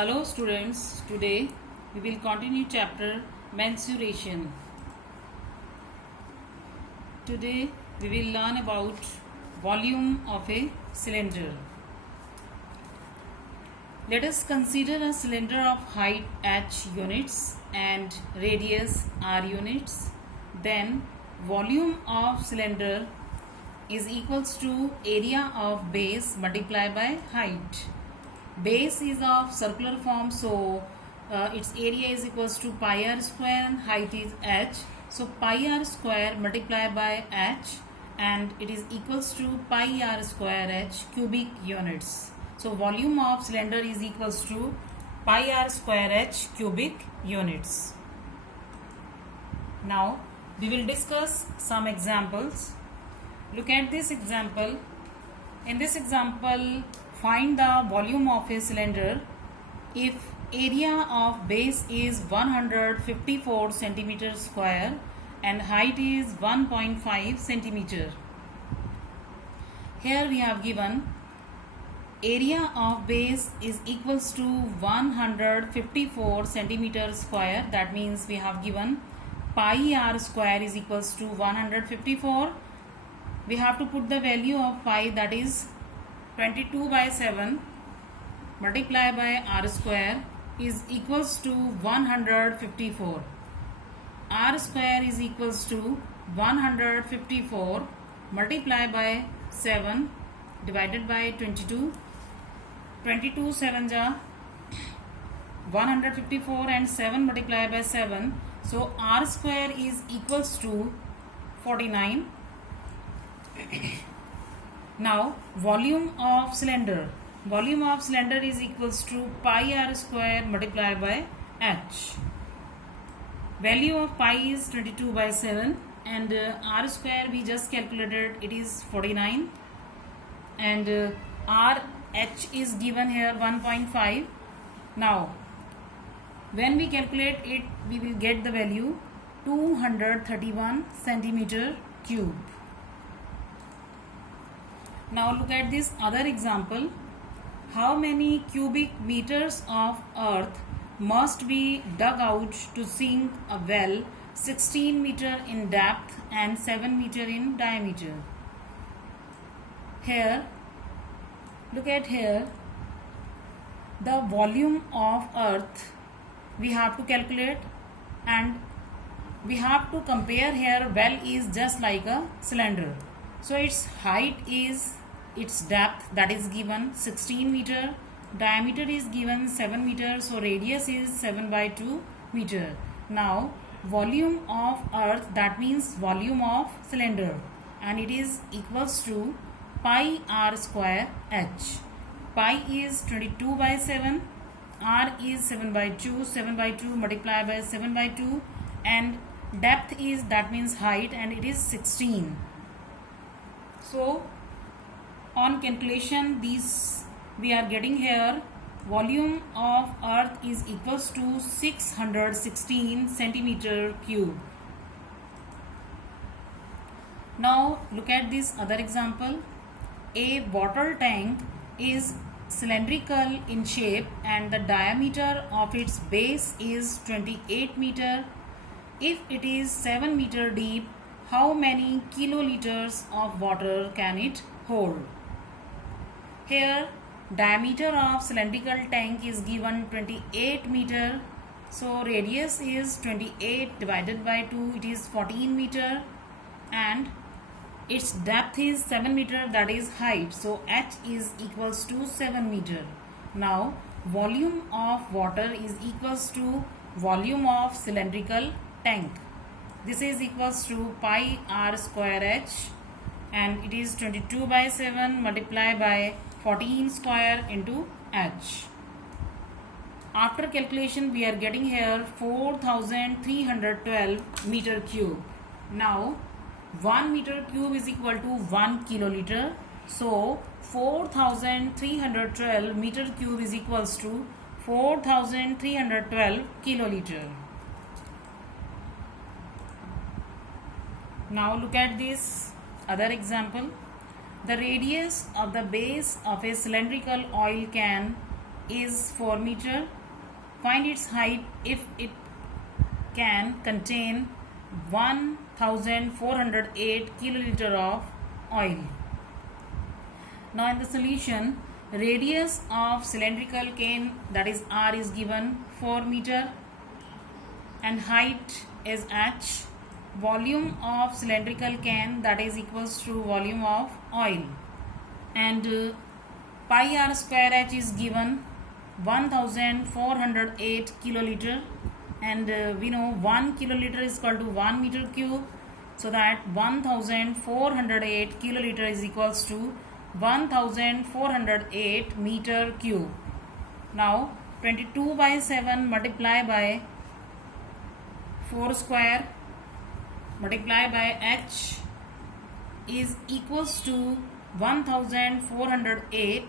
Hello students, today we will continue chapter mensuration. Today we will learn about volume of a cylinder. Let us consider a cylinder of height h units and radius r units. Then volume of cylinder is equals to area of base multiplied by height. Base is of circular form, so its area is equals to pi r square and height is h. So pi r square multiplied by h, and it is equals to pi r square h cubic units. So volume of cylinder is equals to pi r square h cubic units. Now we will discuss some examples. Look at this example. In this example, find the volume of a cylinder if area of base is 154 centimeter square and height is 1.5 centimeter. Here we have given area of base is equals to 154 centimeter square. That means we have given pi r square is equals to 154. We have to put the value of pi, that is 22 by 7 multiplied by r square is equals to 154. R square is equals to 154 multiplied by 7 divided by 22. 22 7 ja 154 and 7 multiplied by 7. So r square is equals to 49. Now volume of cylinder. Volume of cylinder is equals to pi r square multiplied by h. Value of pi is 22 by 7 and r square we just calculated, it is 49, and r h is given here 1.5. Now when we calculate it, we will get the value 231 centimeter cube. Now look at this other example. How many cubic meters of earth must be dug out to sink a well 16 meter in depth and 7 meter in diameter? Here, look at here, the volume of earth we have to calculate, and we have to compare here. Well is just like a cylinder, so its height is its depth, that is given 16 meter, diameter is given 7 meter, so radius is 7 by 2 meter. Now volume of earth, that means volume of cylinder, and it is equals to pi r square h. Pi is 22 by 7, r is 7 by 2, 7 by 2 multiplied by 7 by 2, and depth is, that means height, and it is 16. So on calculation, these we are getting here, volume of earth is equals to 616 centimeter cube. Now look at this other example. A water tank is cylindrical in shape and the diameter of its base is 28 meter. If it is 7 meter deep, how many kiloliters of water can it hold? Here diameter of cylindrical tank is given 28 meter, so radius is 28 divided by 2, it is 14 meter, and its depth is 7 meter, that is height, so h is equals to 7 meter. Now volume of water is equals to volume of cylindrical tank. This is equals to pi r square h, and it is 22 by 7 multiplied by 14 square into h. After calculation, we are getting here 4312 meter cube. Now 1 meter cube is equal to 1 kiloliter. So 4312 meter cube is equals to 4312 kiloliter. Now look at this other example. The radius of the base of a cylindrical oil can is 4 meter. Find its height if it can contain 1408 kiloliter of oil. Now in the solution, radius of cylindrical cane, that is R, is given 4 meter and height is h. Volume of cylindrical can, that is equals to volume of oil, and pi r square h is given 1408 kiloliter, and we know 1 kiloliter is equal to 1 meter cube, so that 1408 kiloliter is equals to 1408 meter cube. Now 22 by 7 multiply by 4 square multiply by h is equals to 1408,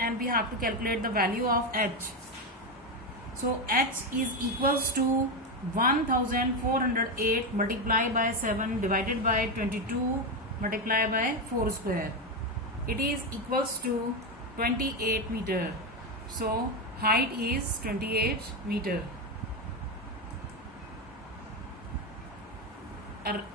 and we have to calculate the value of h. So h is equals to 1408 multiplied by 7 divided by 22 multiplied by 4 square. It is equals to 28 meter. So height is 28 meter.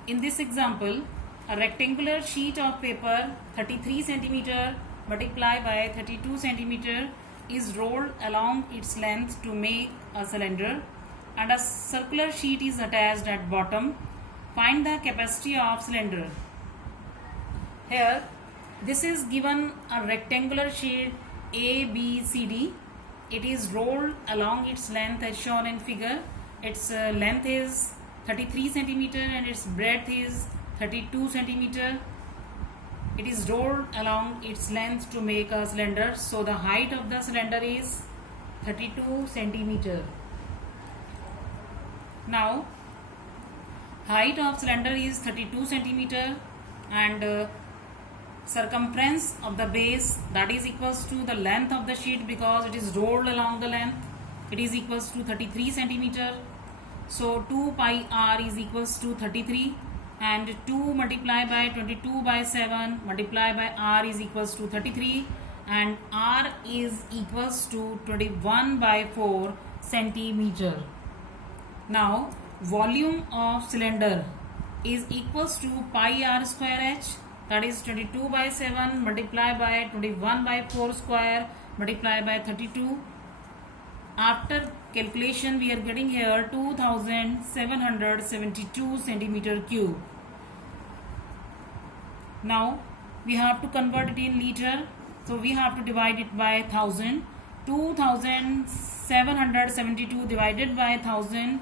In this example, a rectangular sheet of paper 33 centimeter multiplied by 32 centimeter is rolled along its length to make a cylinder, and a circular sheet is attached at bottom. Find the capacity of cylinder. Here, this is given a rectangular sheet ABCD. It is rolled along its length as shown in figure. Its length is 33 centimeter and its breadth is 32 centimeter. It is rolled along its length to make a cylinder. So the height of the cylinder is 32 centimeter. Now height of cylinder is 32 centimeter, and circumference of the base, that is equals to the length of the sheet, because it is rolled along the length, it is equals to 33 centimeter. So 2 pi r is equals to 33, and 2 multiplied by 22 by 7 multiplied by r is equals to 33, and r is equals to 21 by 4 centimeter. Now volume of cylinder is equals to pi r square h, that is 22 by 7 multiplied by 21 by 4 square multiplied by 32. After calculation, we are getting here 2772 centimeter cube. Now we have to convert it in liter, so we have to divide it by 1000. 2772 divided by 1000,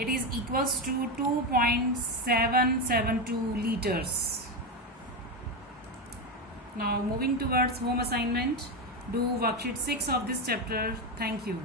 it is equals to 2.772 liters. Now moving towards home assignment, do worksheet 6 of this chapter. Thank you.